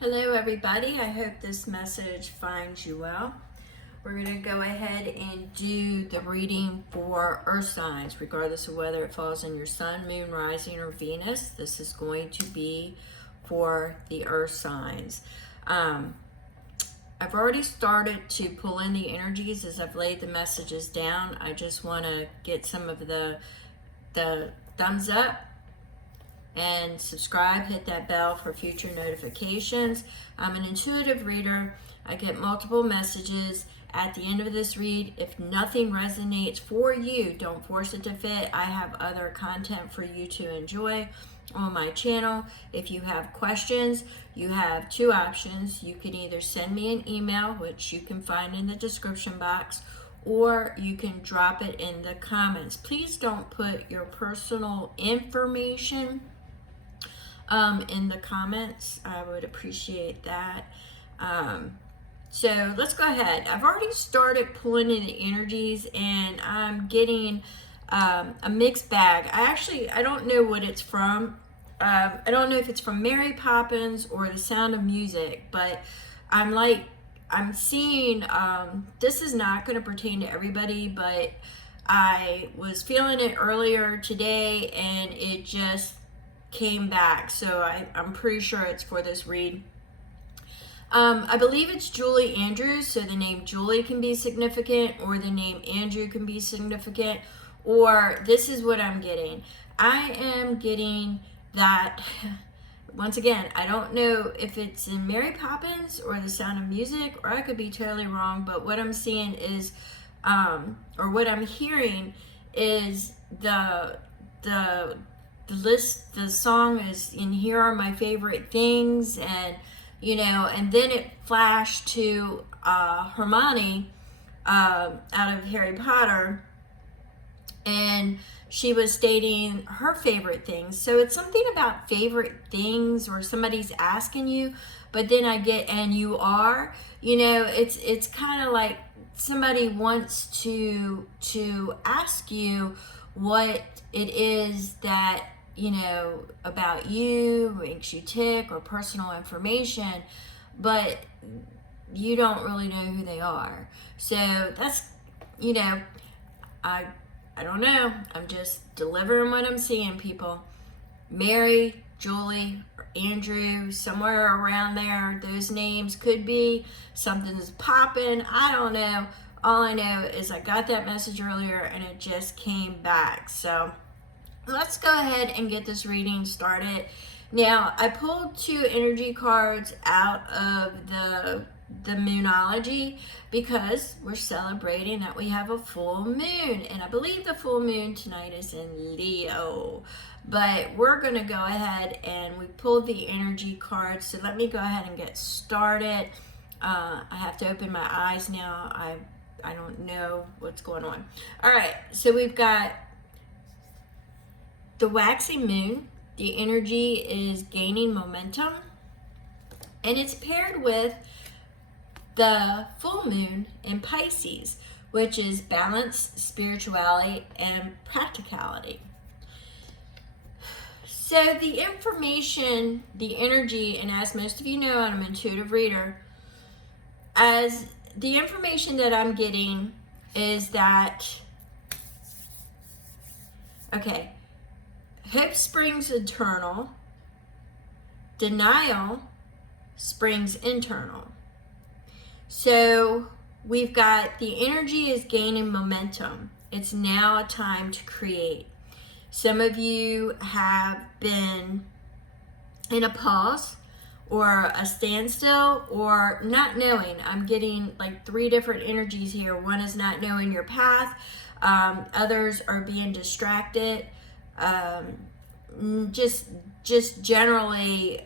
Hello everybody, I hope this message finds you well. We're going to go ahead and do the reading for earth signs, regardless of whether it falls in your sun, moon, rising, or Venus. This is going to be for the earth signs. I've already started to pull in the energies as I've laid the messages down. I just want to get some of the thumbs up and subscribe, hit that bell for future notifications. I'm an intuitive reader. I get multiple messages at the end of this read. If nothing resonates for you, don't force it to fit. I have other content for you to enjoy on my channel. If you have questions, you have two options. You can either send me an email, which you can find in the description box, or you can drop it in the comments. Please don't put your personal information in the comments. I would appreciate that. So let's go ahead. I've already started pulling in the energies and I'm getting a mixed bag. I don't know what it's from. I don't know if it's from Mary Poppins or The Sound of Music, but I'm seeing, this is not going to pertain to everybody, but I was feeling it earlier today and it just came back, so I'm pretty sure it's for this read. I believe it's Julie Andrews, so the name Julie can be significant, or the name Andrew can be significant, or this is what I'm getting. I am getting that, once again, I don't know if it's in Mary Poppins or The Sound of Music, or I could be totally wrong, but what I'm seeing is, or what I'm hearing is the list, the song is in Here Are My Favorite Things, and and then it flashed to Hermione out of Harry Potter, and she was stating her favorite things. So it's something about favorite things, or somebody's asking you, but then I get, and you are, it's kind of like somebody wants to ask you what it is that about you, makes you tick, or personal information, but you don't really know who they are. So that's, I don't know. I'm just delivering what I'm seeing, people. Mary, Julie, or Andrew, somewhere around there, those names could be. Something's popping. I don't know. All I know is I got that message earlier and it just came back. So let's go ahead and get this reading started. Now, I pulled two energy cards out of the Moonology because we're celebrating that we have a full moon, and I believe the full moon tonight is in Leo. But we're going to go ahead and we pulled the energy cards, so let me go ahead and get started. I have to open my eyes now. I don't know what's going on. All right, so we've got the waxing moon. The energy is gaining momentum, and it's paired with the full moon in Pisces, which is balance, spirituality, and practicality. So the information, the energy, and as most of you know, I'm an intuitive reader, as the information that I'm getting is that, okay, hope springs eternal, denial springs internal. So we've got the energy is gaining momentum. It's now a time to create. Some of you have been in a pause or a standstill or not knowing. I'm getting like three different energies here. One is not knowing your path. Others are being distracted. Just generally,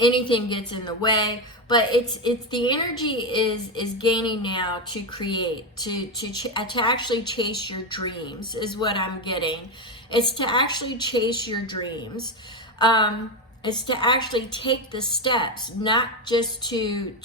anything gets in the way, but it's the energy is gaining now to create, to actually chase your dreams is what I'm getting. It's to actually chase your dreams. It's to actually take the steps, not just to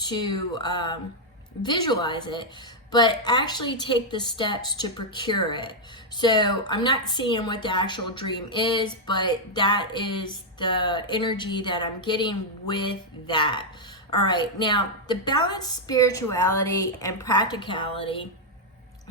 visualize it, but actually take the steps to procure it. So I'm not seeing what the actual dream is, but that is the energy that I'm getting with that. All right, now the balanced spirituality and practicality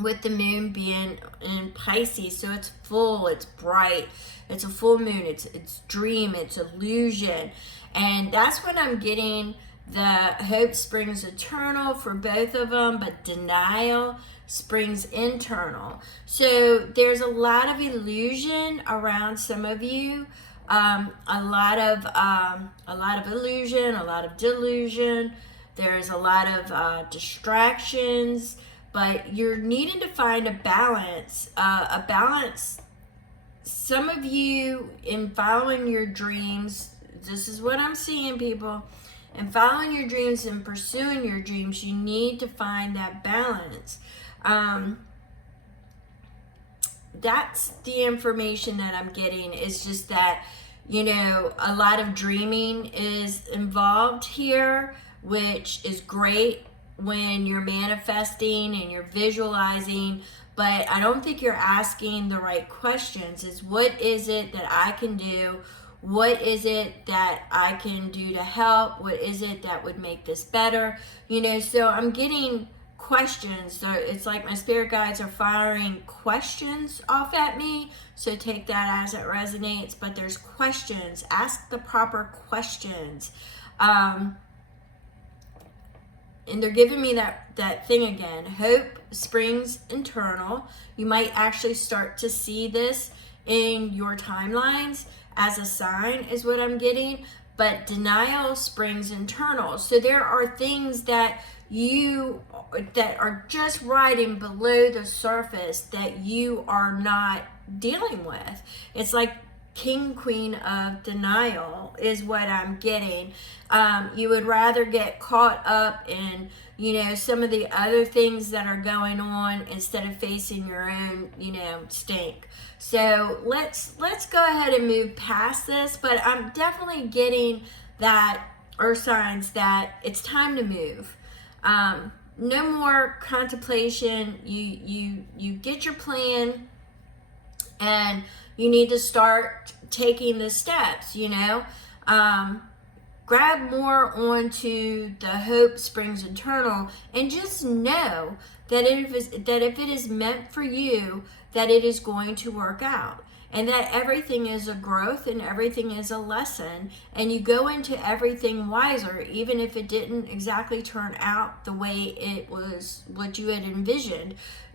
with the moon being in Pisces, so it's full, it's bright, it's a full moon, it's dream, it's illusion, and that's what I'm getting. The hope springs eternal for both of them, but denial springs internal. So there's a lot of illusion around some of you, a lot of illusion, a lot of delusion. There's a lot of distractions, but you're needing to find a balance. Some of you, in following your dreams, this is what I'm seeing, people. In following your dreams and pursuing your dreams, you need to find that balance. That's the information that I'm getting. Is just that, a lot of dreaming is involved here, which is great when you're manifesting and you're visualizing, but I don't think you're asking the right questions. Is what is it that I can do? What is it that I can do to help? What is it that would make this better? So I'm getting questions. So it's like my spirit guides are firing questions off at me. So take that as it resonates. But there's questions. Ask the proper questions. And they're giving me that thing again. Hope springs internal. You might actually start to see this in your timelines as a sign, is what I'm getting. But denial springs internal. So there are things that are just riding below the surface that you are not dealing with. It's like king, queen of denial is what I'm getting. You would rather get caught up in, some of the other things that are going on instead of facing your own, stink. So let's go ahead and move past this, but I'm definitely getting that, or signs that it's time to move. No more contemplation. You get your plan, and you need to start taking the steps, grab more onto the hope springs eternal, and just know that if it is meant for you, that it is going to work out, and that everything is a growth and everything is a lesson, and you go into everything wiser, even if it didn't exactly turn out the way it was, what you had envisioned.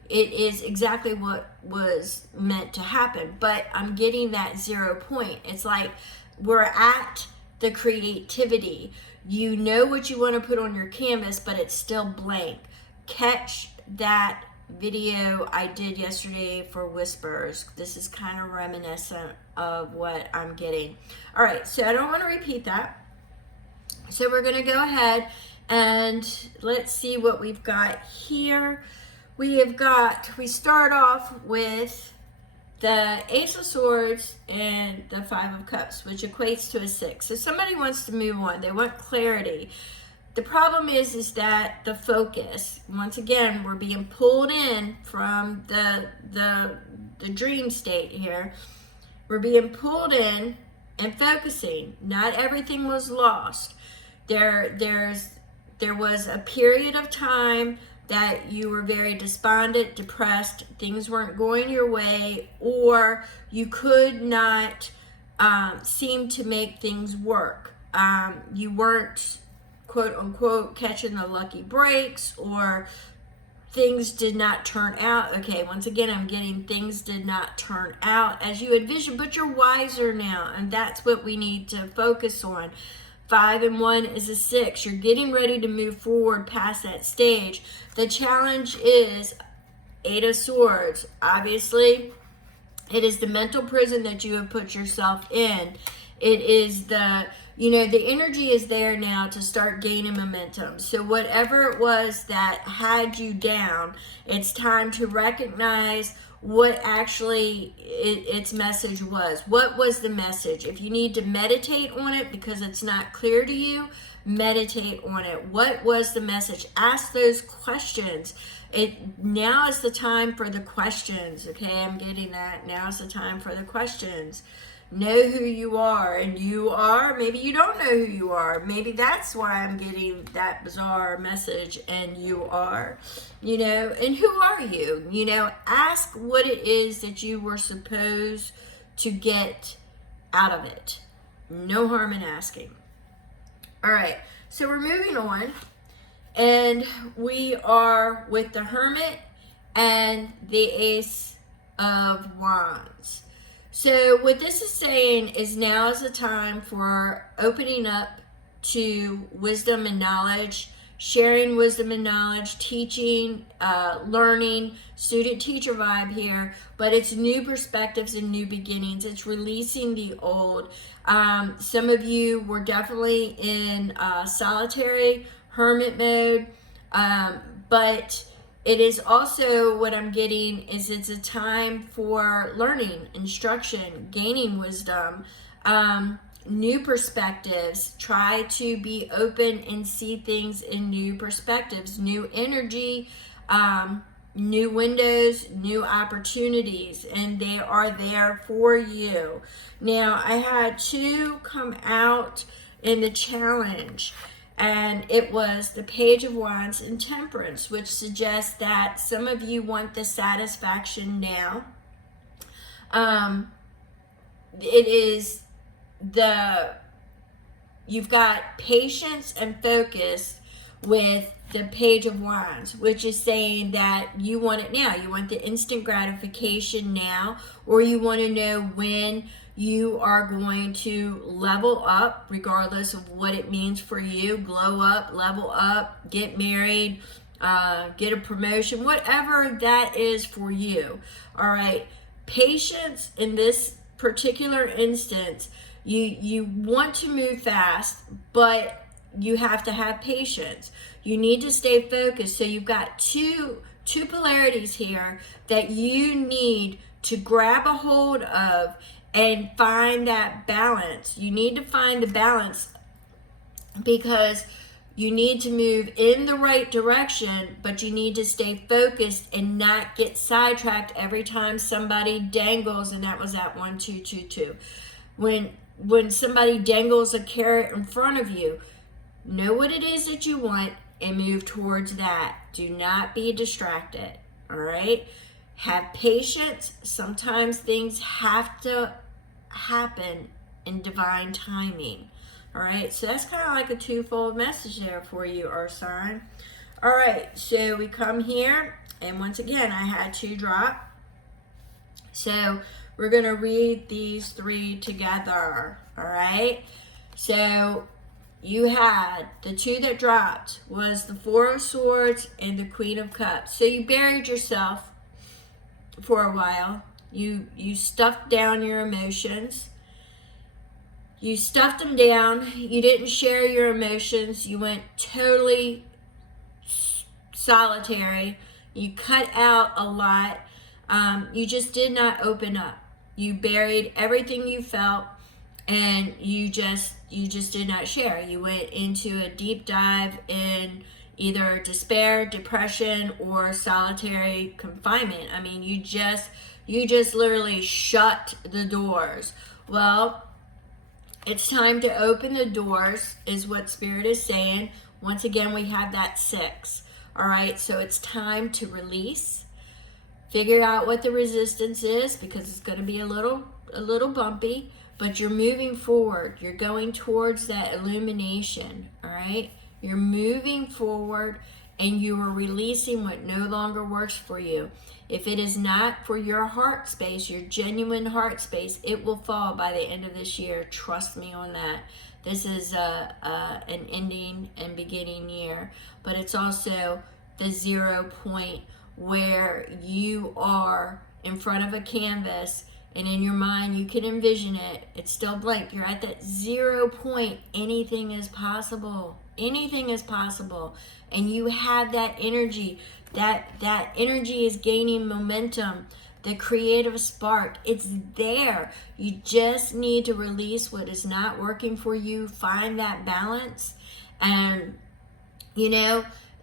It is exactly what was meant to happen. But I'm getting that 0 point. It's like we're at the creativity. You know what you want to put on your canvas, but it's still blank. Catch that video I did yesterday for Whispers. This is kind of reminiscent of what I'm getting. All right, so I don't want to repeat that. So we're going to go ahead and let's see what we've got here. We start off with the Ace of Swords and the Five of Cups, which equates to a 6. So somebody wants to move on. They want clarity. The problem is that the focus, once again, we're being pulled in from the dream state here. We're being pulled in and focusing. Not everything was lost. There was a period of time that you were very despondent, depressed, things weren't going your way, or you could not seem to make things work. You weren't, quote unquote, catching the lucky breaks, or things did not turn out. Okay, once again, I'm getting things did not turn out as you envisioned, but you're wiser now, and that's what we need to focus on. 5 and 1 is a 6. You're getting ready to move forward past that stage. The challenge is 8 of Swords. Obviously, it is the mental prison that you have put yourself in. It is the energy is there now to start gaining momentum. So whatever it was that had you down, it's time to recognize what actually its message was. What was the message? If you need to meditate on it because it's not clear to you, meditate on it. What was the message? Ask those questions. Now is the time for the questions. Okay, I'm getting that. Now is the time for the questions. Know who you are, and you are, maybe you don't know who you are. Maybe that's why I'm getting that bizarre message, and you are, and who are you? Ask what it is that you were supposed to get out of it. No harm in asking. All right, so we're moving on, and we are with the Hermit and the Ace of Wands. So what this is saying is now is the time for opening up to wisdom and knowledge, sharing wisdom and knowledge, teaching, learning, student-teacher vibe here, but it's new perspectives and new beginnings. It's releasing the old. Some of you were definitely in solitary hermit mode, but it is also, what I'm getting is it's a time for learning, instruction, gaining wisdom, new perspectives. Try to be open and see things in new perspectives, new energy, new windows, new opportunities, and they are there for you. Now, I had two come out in the challenge, and it was the Page of Wands and Temperance, which suggests that some of you want the satisfaction now. It is you've got patience and focus with the Page of Wands, which is saying that you want it now. You want the instant gratification now, or you want to know when you are going to level up, regardless of what it means for you. Glow up, level up, get married, get a promotion, whatever that is for you. All right. Patience in this particular instance, you want to move fast, but you have to have patience. You need to stay focused. So you've got two polarities here that you need to grab a hold of and find that balance. You need to find the balance, because you need to move in the right direction, but you need to stay focused and not get sidetracked every time somebody dangles. And that was at 1-2-2-2. When somebody dangles a carrot in front of you, know what it is that you want and move towards that. Do not be distracted. All right? Have patience. Sometimes things have to happen in divine timing. All right, so that's kind of like a twofold message there for you, Earth sign. All right, so we come here, and once again, I had two drop. So we're going to read these three together. All right, so you had the two that dropped was the Four of Swords and the Queen of Cups. So you buried yourself for a while. You stuffed down your emotions. You stuffed them down. You didn't share your emotions. You went totally solitary. You cut out a lot. You just did not open up. You buried everything you felt, and you just did not share. You went into a deep dive in either despair, depression, or solitary confinement. I mean, you just literally shut the doors. Well, it's time to open the doors, is what Spirit is saying. Once again, we have that 6. All right, so it's time to release. Figure out what the resistance is, because it's going to be a little bumpy, but you're moving forward. You're going towards that illumination. All right, you're moving forward, and you are releasing what no longer works for you. If it is not for your heart space, your genuine heart space, it will fall by the end of this year. Trust me on that. This is an ending and beginning year, but it's also the 0 point where you are in front of a canvas, and in your mind you can envision it. It's still blank. You're at that 0 point. Anything is possible. Anything is possible, and you have that energy. That energy is gaining momentum. The creative spark, it's there. You just need to release what is not working for you. Find that balance. And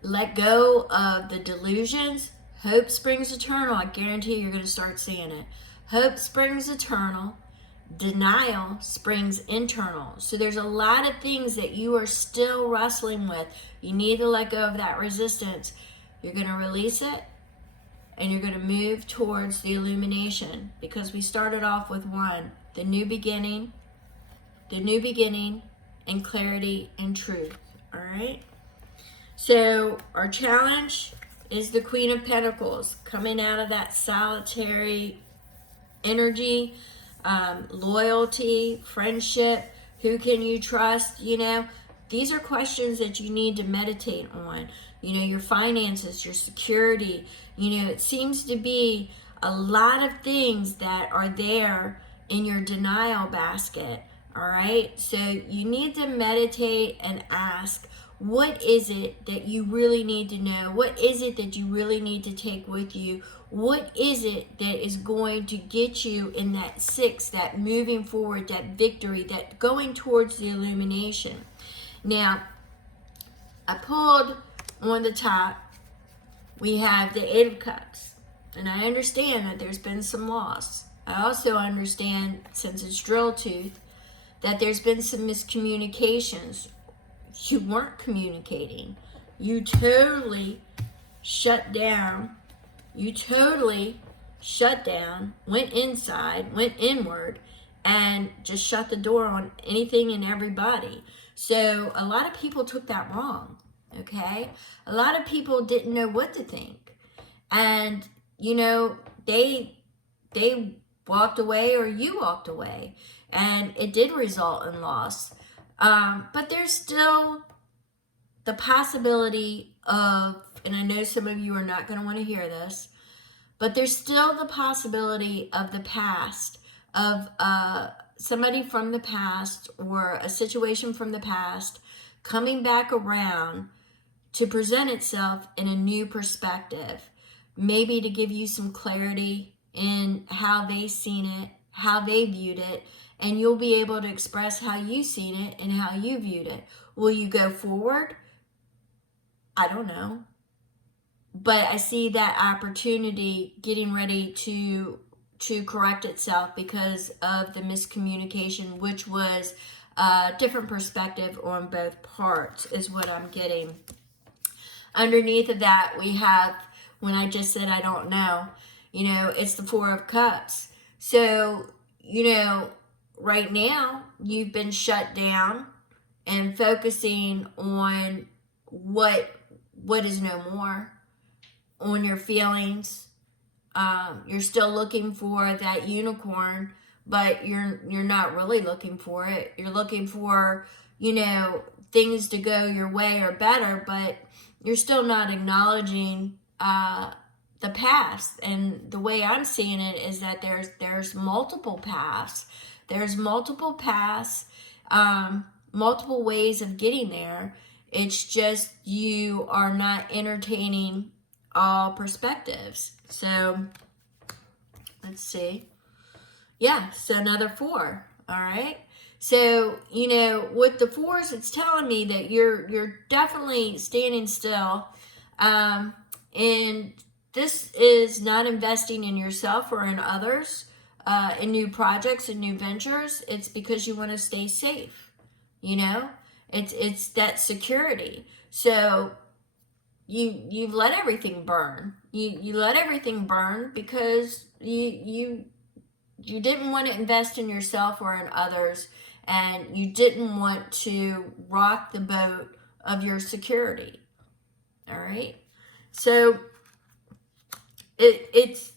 let go of the delusions. Hope springs eternal. I guarantee you're going to start seeing it. Hope springs eternal. Denial springs internal. So there's a lot of things that you are still wrestling with. You need to let go of that resistance. You're going to release it, and you're going to move towards the illumination, because we started off with one, the new beginning, and clarity and truth. All right. So our challenge is the Queen of Pentacles, coming out of that solitary energy, loyalty, friendship. Who can you trust? These are questions that you need to meditate on. Your finances, your security. It seems to be a lot of things that are there in your denial basket. All right. So you need to meditate and ask, what is it that you really need to know? What is it that you really need to take with you? What is it that is going to get you in that 6, that moving forward, that victory, that going towards the illumination? Now, I pulled on the top, we have the 8 of Cups. And I understand that there's been some loss. I also understand, since it's drill tooth, that there's been some miscommunications. You weren't communicating. You totally shut down. Went inside, went inward, and just shut the door on anything and everybody. So a lot of people took that wrong, okay? A lot of people didn't know what to think. And, they walked away, or you walked away. And it did result in loss. But there's still the possibility of, and I know some of you are not going to want to hear this, but there's still the possibility of the past, of somebody from the past or a situation from the past coming back around to present itself in a new perspective, maybe to give you some clarity in how they seen it, how they viewed it, and you'll be able to express how you seen it and how you viewed it. Will you go forward? I don't know. But I see that opportunity getting ready to correct itself because of the miscommunication, which was a different perspective on both parts, is what I'm getting. Underneath of that, we have, when I just said I don't know, it's the 4 of Cups. So, right now, you've been shut down and focusing on what is no more, on your feelings. You're still looking for that unicorn, but you're not really looking for it. You're looking for, things to go your way or better, but you're still not acknowledging the past. And the way I'm seeing it is that there's multiple paths. There's multiple paths, multiple ways of getting there. It's just you are not entertaining all perspectives. So let's see. Yeah, so another 4. All right. So, with the 4s, it's telling me that you're definitely standing still. And this is not investing in yourself or in others, in new projects and new ventures. It's because you want to stay safe. It's that security. So you've let everything burn. You let everything burn because you didn't want to invest in yourself or in others, and you didn't want to rock the boat of your security. All right. So it's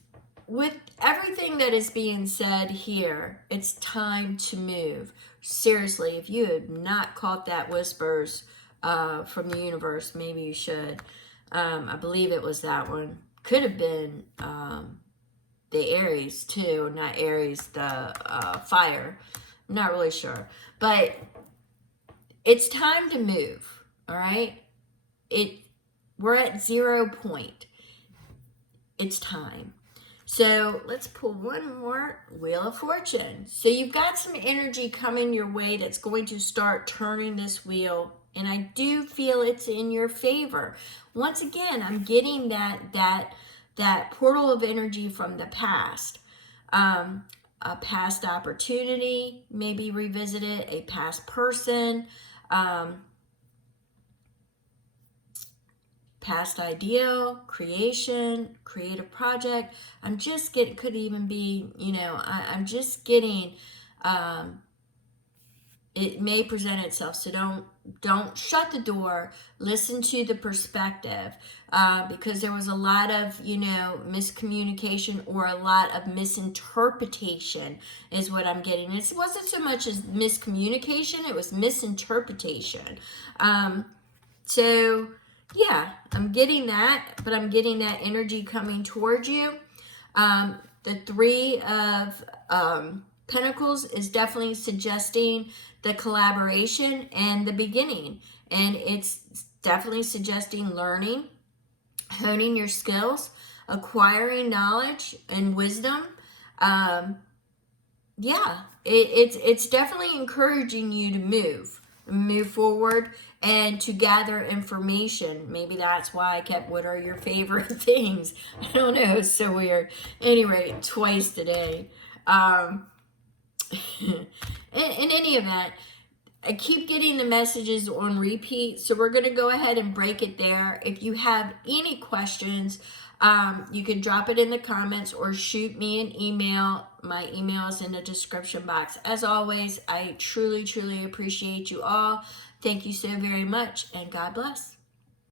with everything that is being said here, it's time to move. Seriously, if you have not caught that whispers from the universe, maybe you should. I believe it was that one. Could have been the Aries too, not Aries, the fire. I'm not really sure. But it's time to move, all right? We're at 0 point. It's time. So let's pull one more, Wheel of Fortune. So you've got some energy coming your way that's going to start turning this wheel And I do feel it's in your favor. Once again, I'm getting that portal of energy from the past. A past opportunity, maybe revisit it, a past person, past ideal, creation, creative project. I'm just getting, could even be, I'm just getting, it may present itself. So don't shut the door. Listen to the perspective, because there was a lot of miscommunication or a lot of misinterpretation is what I'm getting. It wasn't so much as miscommunication, it was misinterpretation. So yeah, I'm getting that, but I'm getting that energy coming towards you. The Three of Pentacles is definitely suggesting the collaboration and the beginning. And it's definitely suggesting learning, honing your skills, acquiring knowledge and wisdom. It's definitely encouraging you to move forward and to gather information. Maybe that's why I kept, what are your favorite things? I don't know, it's so weird. Anyway, twice today. In any event, I keep getting the messages on repeat, so we're going to go ahead and break it there. If you have any questions, you can drop it in the comments or shoot me an email. My email is in the description box. As always, I truly, truly appreciate you all. Thank you so very much, and God bless.